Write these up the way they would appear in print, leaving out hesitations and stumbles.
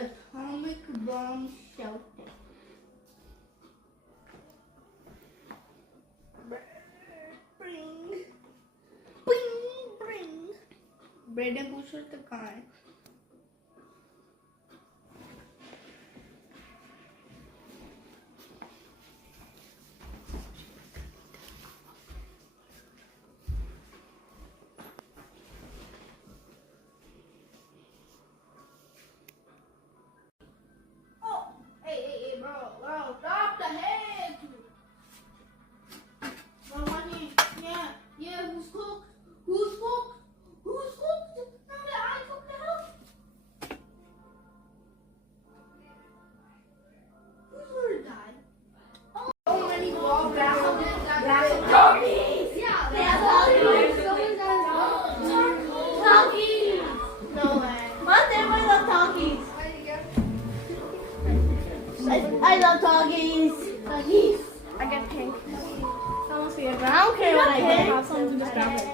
Atomic bomb shelter. Bring. Bring. Bring. Brede पूछो तो कहाँ है? I love doggies. Doggies. I got pink. I don't see it, but I don't care what I get. I'll to just grab it.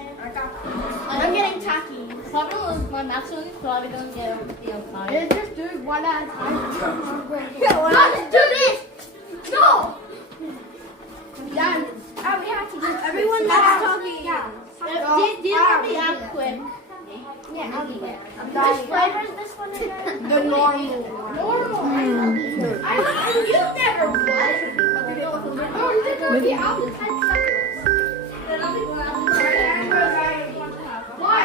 I'm getting Takis. My maximum is probably going to get the outside. Let's just do it one at a time. Let's do this! No! Done. Oh, we have to do everyone that's talking. Do you want me out quick? Yeah, I'll be there. Which flavor is this one again? The normal one. Normal. You never would. Oh, you did the outside suckers. Why?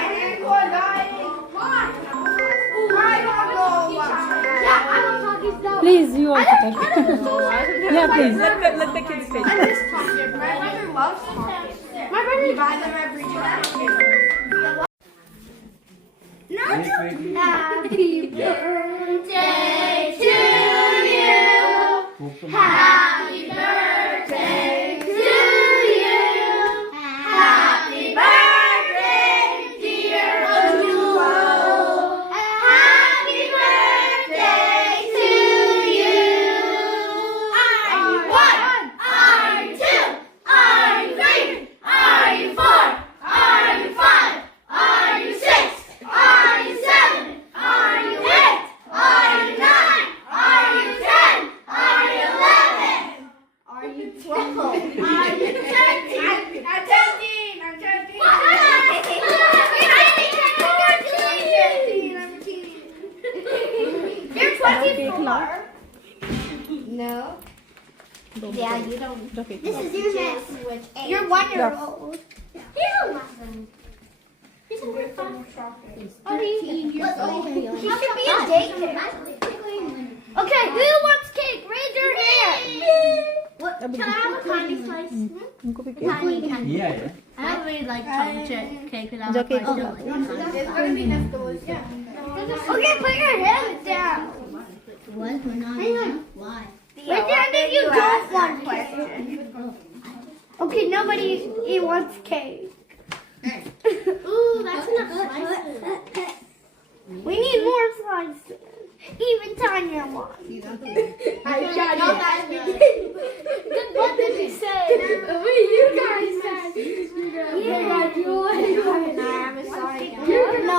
Please, you also talk. Yeah, please. Let the kids finish. I miss talking. My brother loves talking. My brother buys them every day. Happy birthday to you. Happy birthday to you. Happy birthday, dear Ujjwal. Happy birthday to you. R1, R2, R3, R4, R5, R6, R7, R8, R9, R10, R11, R12, I'm 13. You're 24. No. Yeah, you don't. Okay. This is your mess. You're 1 year old. He's 11. He's in grade 5. Oh, he should be in daycare. Okay, who wants cake? Raise your hand. What? Can I have a candy slice? Tiny candy. Yeah. I don't really like chocolate cake without Okay. It's gonna be Nestlé. Yeah. Okay, put your hands down. What? We're not. Hang on. Why? Wait until you don't want question. Okay, nobody wants cake. Ooh, that's enough slices. We need more slices. Even tinier ones. What did you say? You guys said. Yeah. No.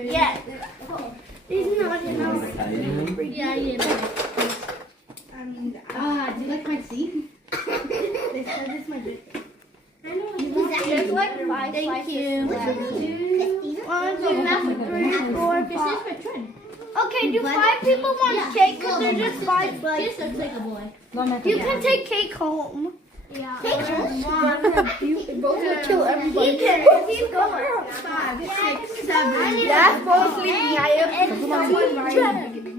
Yes. It's not enough. Yeah, you know. Do you like my seat? They said it's my birthday. There's like 5 Thank slices you. left. 1, 2, 3, 4, This is 5. my trend. Okay, do 5 people want cake? Because they're just 5 This slices. looks like a boy. You can take cake home. Yeah. Take home? Kill everybody. Keep going. 5, 6, 7. That's mostly I am.